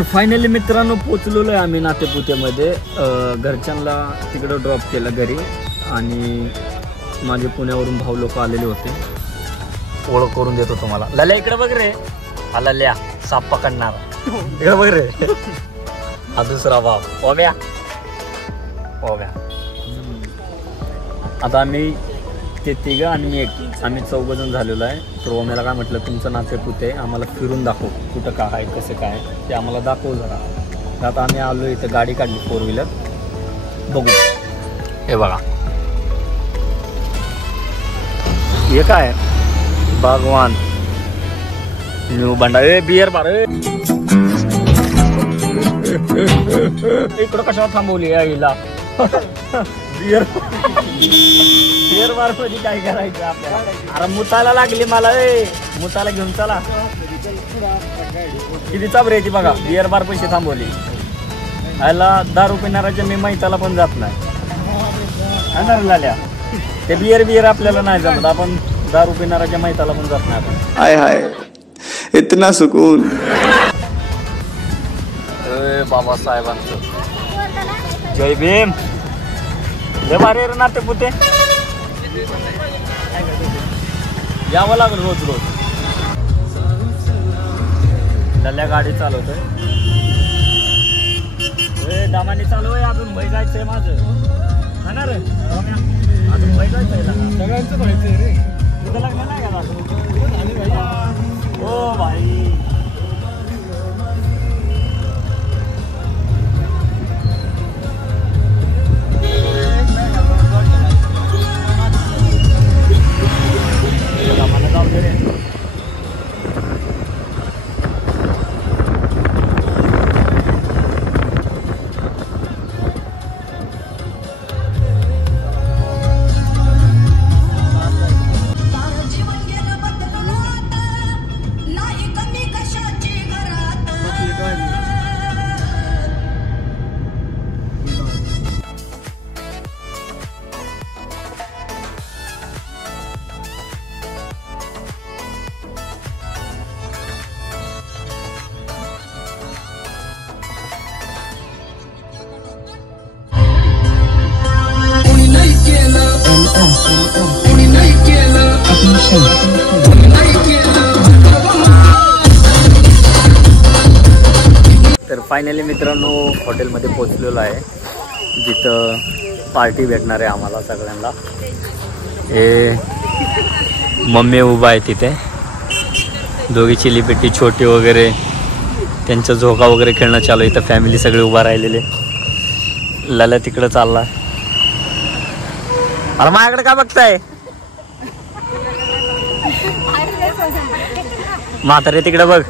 तर फायनली मित्रांनो पोचलेलो आहे आम्ही नातेपुतेमध्ये. घरच्यांना तिकडं ड्रॉप केलं घरी आणि माझे पुण्यावरून भाऊ लोक आलेले होते. ओळख करून देतो तुम्हाला. लल्या इकडे बघ रे. हा लल्या साप पकडणार. इकडे बघ रे. हा दुसरा भाव ओम्या. ओम्या. आता आम्ही ते तिघं आणि एक आम्ही 4 जण झालेलो आहे. तर ओम्याला काय म्हटलं तुमचं नातेपुते आम्हाला फिरून दाखव, कुठं काय आहे कसं काय ते आम्हाला दाखव जरा. तर आता आम्ही आलो इथं गाडी काढली 4 व्हीलर. बघू. हे बघा हे काय बागवान न्यू बंडा. बियर बार इकडं कशावर थांबवली आईला. बियर बार मध्ये काय करायचं आपल्याला. अरे मुताला लागली मला. मुताला घेऊन चला. किती चाबरी ती बघा. बियर बार पैसे थांबवली. आयला दारू पिणाऱ्याच्या मी मैताला पण जात नाही लाल्या. ते बियर आपल्याला नाही जमत. आपण दारू पिणाऱ्याच्या मैताला पण जात नाही आपण. हाय हाय इतना सुकून. बाबासाहेबांचं जय भीम. लय भारी रे नातेपुते. यावं लागलं रोज रोज. लल्या गाडी चालवतोय. दामाने चालू आहे. अजून भाई जायचंय माझं. जाणार अजून भाई जायचंय. सगळ्यांचं व्हायचंय रे. तुझं लग्न नाही का? हो भाई. तर फायनली मित्रांनो हॉटेलमध्ये पोचलेलो आहे जिथं पार्टी भेटणार आहे आम्हाला सगळ्यांना. हे मम्मी उभा आहे तिथे. दोघी चिलीपेटी छोटी वगैरे त्यांचं झोका वगैरे खेळणं चालू आहे. इथं फॅमिली सगळे उभा राहिलेले. लाला तिकडं चालला. अरे माझ्याकडे काय बघताय. म्हातारे तिकडे बघ.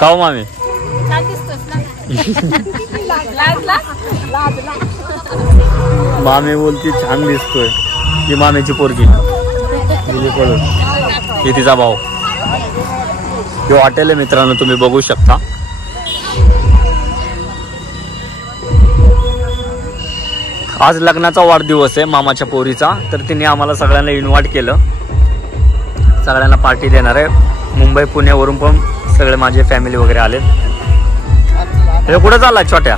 काऊ मामी. मामी बोलती छान दिसतोय. ही मामीची पोरगी दिली पळून. ही तिचा भाऊ. हे हॉटेल आहे मित्रांनो तुम्ही बघू शकता. आज लग्नाचा वाढदिवस आहे मामाच्या पोरीचा. तर तिने आम्हाला सगळ्यांना इन्व्हाइट केलं. सगळ्यांना पार्टी देणार आहे. मुंबई पुण्यावरून पण सगळे माझे फॅमिली वगैरे आले. हे कुठं चाललाय छोट्या.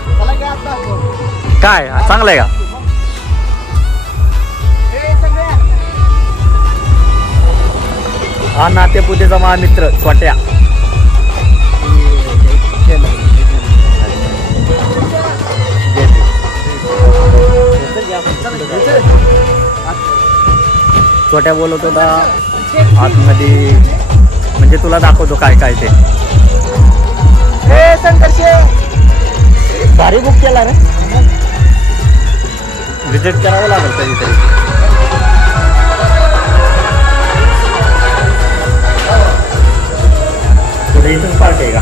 काय चांगलंय का. हा नातेपुतेचा माझा मित्र छोट्या. छोट्या बोलत होता आतमध्ये म्हणजे तुला दाखवतो काय काय ते. भारी बुक केला रे. विजिट करावं लागेल कधीतरी. पुढे इथून पार्क आहे का.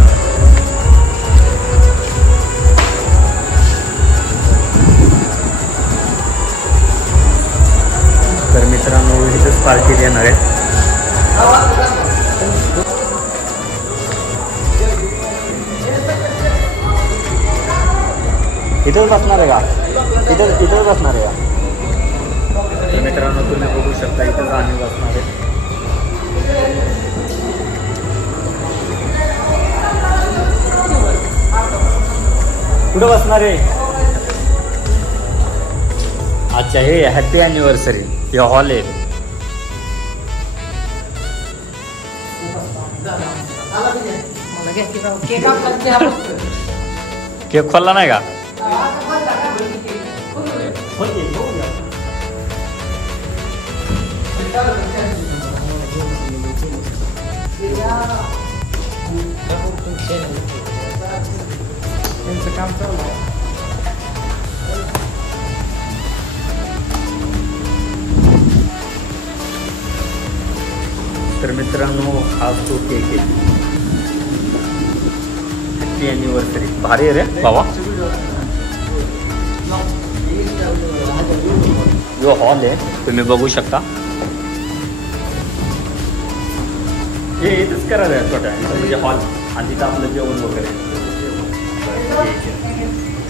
तर मित्रांनो इथंच पार्टी देणार आहे. इथंच बसणार आहे का. इथंच बसणार आहे का. मित्रांनो तुम्ही बघू शकता इथंच आम्ही बसणार आहे. कुठं बसणार आहे? अच्छा हे हॅपी अॅनिव्हर्सरी हे हॉल आहे. केक खोलला नाही का? काम चालू आहे. तर मित्रांनो हा तो केक आहे. हॅपी अॅनिव्हर्सरी भारी आहे रे बाबा. जो हॉल आहे तुम्ही बघू शकता. हे इथंच करायला आहे छोट्या म्हणजे हॉल आणि तिथं आपलं जेवण वगैरे.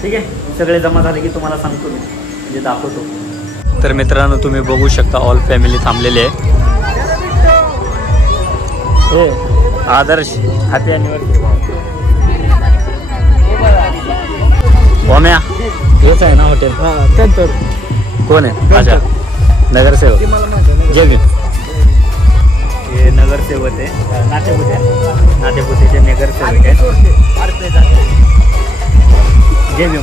ठीक आहे सगळे जमा झाले की तुम्हाला सांगतो मी म्हणजे दाखवतो. तर मित्रांनो तुम्ही बघू शकता ऑल फॅमिली थांबलेली आहे. हे आदर्श हॅपी अॅनिव्हर्सरी. ओम्या हेच आहे ना हॉटेल? तर कोण आहे? अच्छा नगरसेवक जे बी हे नगरसेवक आहे. नातेपुतेचे नगरसेवक आहे जे बी. मग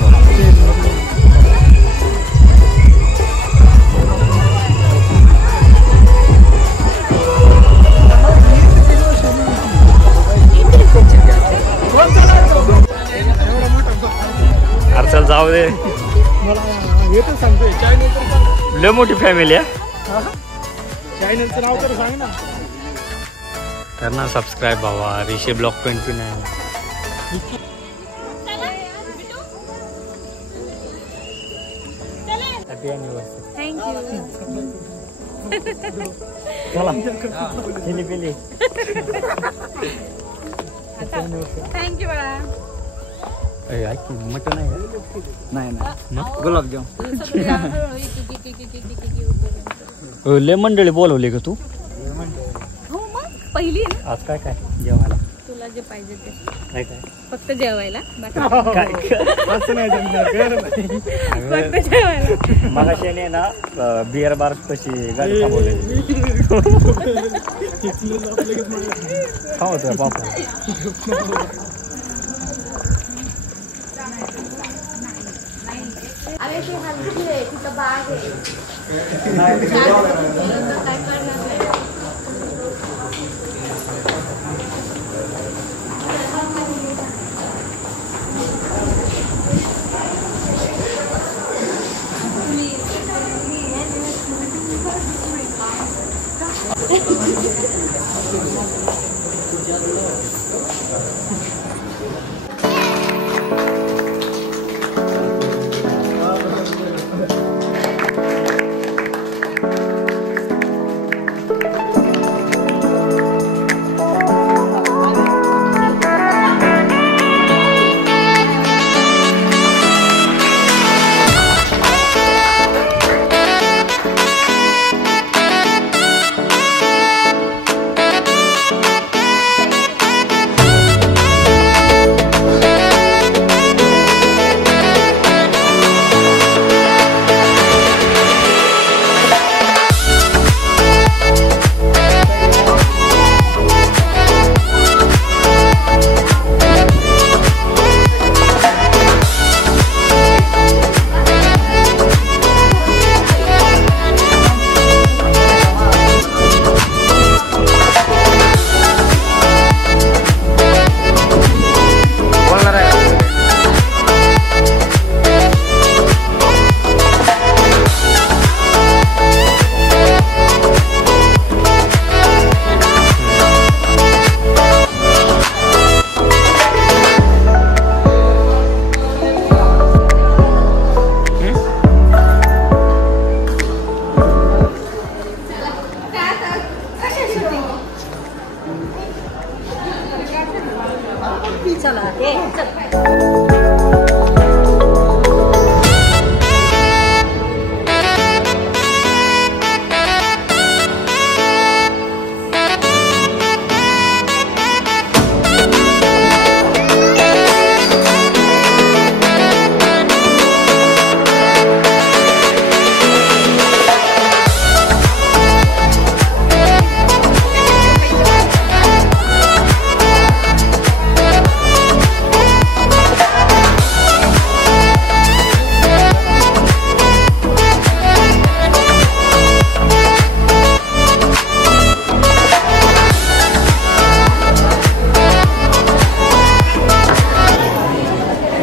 चल जाऊ दे. मला सांगतोय चॅनल लय मोठी फॅमिली आहे. चॅनलचं नाव तर सांग ना. कर ना सबस्क्राईब बाबा. ऋषी ब्लॉग 29. Happy anniversary. चला पिली पिली. थँक्यू बाळा. मटन आहे का? नाही गुलाबजाम. लय मंडळी बोलवली का तू? हो मग पहिली आहे ना. आज काय काय जेवायला? तुला जे पाहिजे ते काय काय फक्त जेवायला. काय असं नाही जमणार. फक्त जेवायला. मगाशी नाही ना बिअर बार कशी गाडी थांबवलेली. का होतं बापा? अरे ते हलकी आहे तिथं बाग आहे.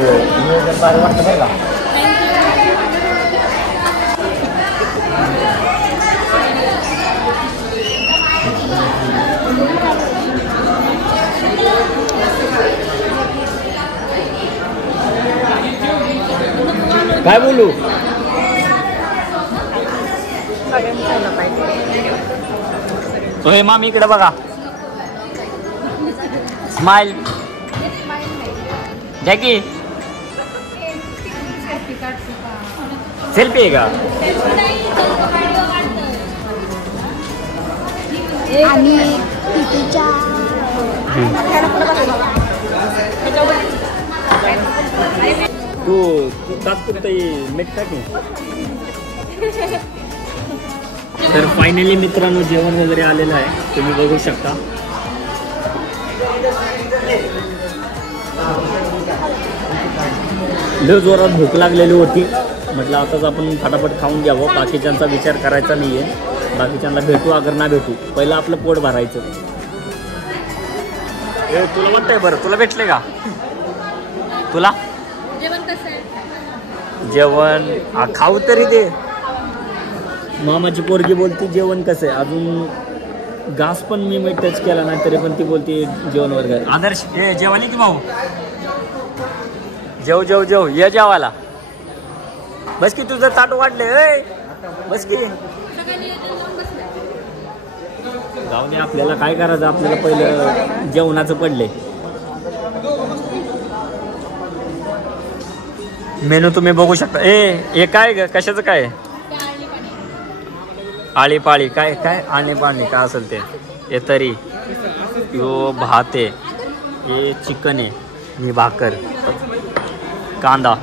नियोजन भारी वाटतं बरं का. काय बोलू. होय मामी इकडे बघा. Smile Jackie. सेल्फी आहे का. तू तात्पुरतं मीठ टाकी. तर फायनली मित्रांनो जेवण वगैरे आलेलं आहे, तुम्ही बघू शकता. लय जोरात भूक लागलेली होती, म्हटलं आताच आपण फटाफट खाऊन घ्यावं, बाकीच्यांचा विचार करायचा नाहीये. बाकीच्यांना भेटू अगर ना भेटू, पहिलं आपलं पोट भरायचं. तुला वाटतंय बरं, तुला भेटले का. तुला जेवण कसं आहे. जेवण खाऊ तरी दे. मामाची पोरगी बोलती जेवण कसं आहे. अजून घास पण मी टच केला नाही तरी पण ती बोलती जेवण वर्ग. आदर्श हे जेवाली की भाऊ. जेव जेव जेव ये जेवायला. बस की तुझं ताट वाढले. बस की जाऊ दे, आपल्याला काय करायचं, आपल्याला पहिलं जेवणाचं पडले. मेनू तुम्ही बघू शकता. हे काय ग, कशाचं काय. आळी पाळी काय काय आळणी पाळणी काय असेल ते. हे तरी यो भात आहे, हे चिकन आहे, ही भाकर, कांदा,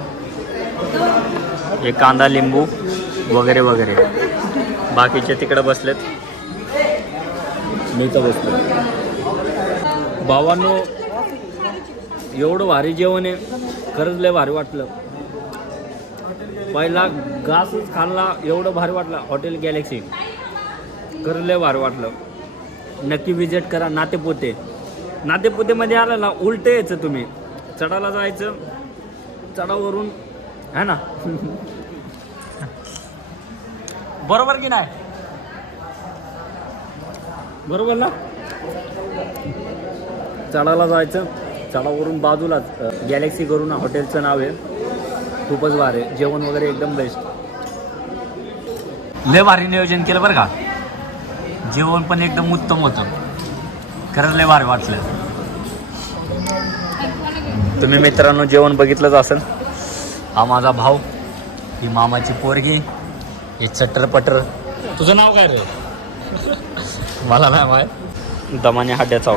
हे कांदा लिंबू वगैरे वगैरे. बाकीचे तिकडे बसलेत, मी तर बसलो. भावांनो एवढं भारी जेवण आहे, खरंच लय भारी वाटलं. पहिला घासच खाल्ला, एवढं भारी वाटलं. हॉटेल गॅलेक्सी खरंच लय भारी वाटलं. नक्की विजिट करा. नातेपोते, नातेपोतेमध्ये आलं ना उलट यायचं, तुम्ही चढाला जायचं, चढावरून है ना. बरोबर की नाही, बरोबर ना. चढाला जायचं, चढावरून बाजूलाच गॅलेक्सी करून हॉटेलचं नाव आहे. खूपच भारी आहे, जेवण वगैरे एकदम बेस्ट. लय भारी नियोजन केलं बरं का. जेवण पण एकदम उत्तम होतं, खरंच लय भारी वाटलं. तुम्ही मित्रांनो जेवण बघितलंच असेल. हा माझा भाऊ, ही मामाची पोरगी, हे चटर पटर. तुझं नाव काय रे. मला नाही माहित. दमाने हाड्याचा.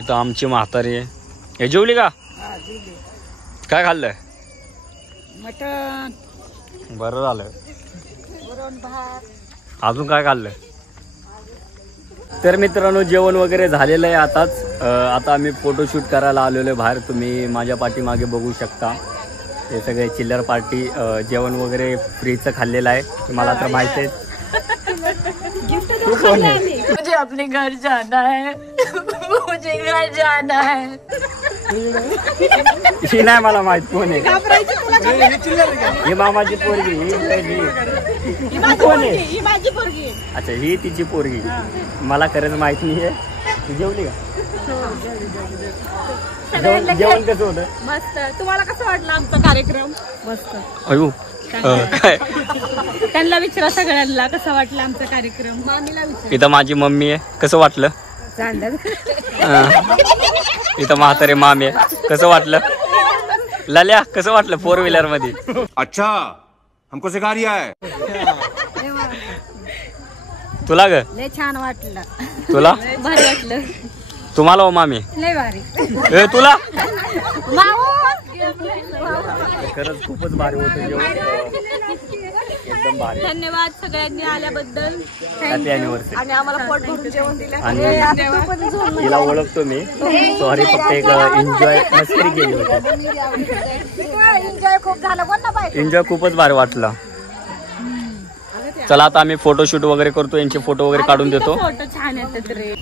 इथं आमची म्हातारी आहे. हे जेवली का. काय खाल्लंय. मटण. बरं झालं. वरण भात. अजून काय खाल्लंय. तर मित्रांनो जेवण वगैरे झालेलं आहे आताच. आता आम्ही फोटोशूट करायला आलेलो आहे बाहेर. तुम्ही माझ्या पाठीमागे बघू शकता. हे सगळे चिल्लर पार्टी जेवण वगैरे फ्रीचं खाल्लेलं आहे. तुम्हाला तर माहिती आहे. तू कोण आहे. मुझे अपने घर जाना है. मुझे घर जाना है. ही नाही मला माहित कोण आहे. ही मामाची पोरगी. ही कोण आहे. ही माझी पोरगी. अच्छा ही तिची पोरगी. मला खरंच माहित नाही आहे. तू जेवली का. जेवण कसं होतं. मस्त. तुम्हाला कसं वाटलं आमचा कार्यक्रम. मस्त. अयो काय. त्यांना विचारा सगळ्यांना कसं वाटलं आमचा कार्यक्रम. मामीला विचार. इथं माझी मम्मी आहे. कसं वाटलं. इथं म्हातारे मामी आहे. कसं वाटलं. लाल्या कसं वाटलं 4 व्हीलर मध्ये. अच्छा हमको सिखा रिया है. तुला ग. लय छान वाटलं. तुला भारी वाटलं. तुम्हाला हो मामी. लय भारी. तुला खरंच खूपच भारी होतं जेवण. एकदम भारी. धन्यवाद सगळ्यांनी आल्याबद्दल. Happy anniversary. आणि आम्हाला पोट भरून जेवण दिलं. आणि तिला ओळखतो मी. सॉरी, फक्त एक एन्जॉय मस्करी केली होती. एन्जॉय खूप झालं. बोल ना बाय. एन्जॉय खूपच भारी वाटलं. चला आता आम्ही फोटोशूट वगैरे करतो, यांचे फोटो वगैरे काढून देतो. फोटो छान येतात रे.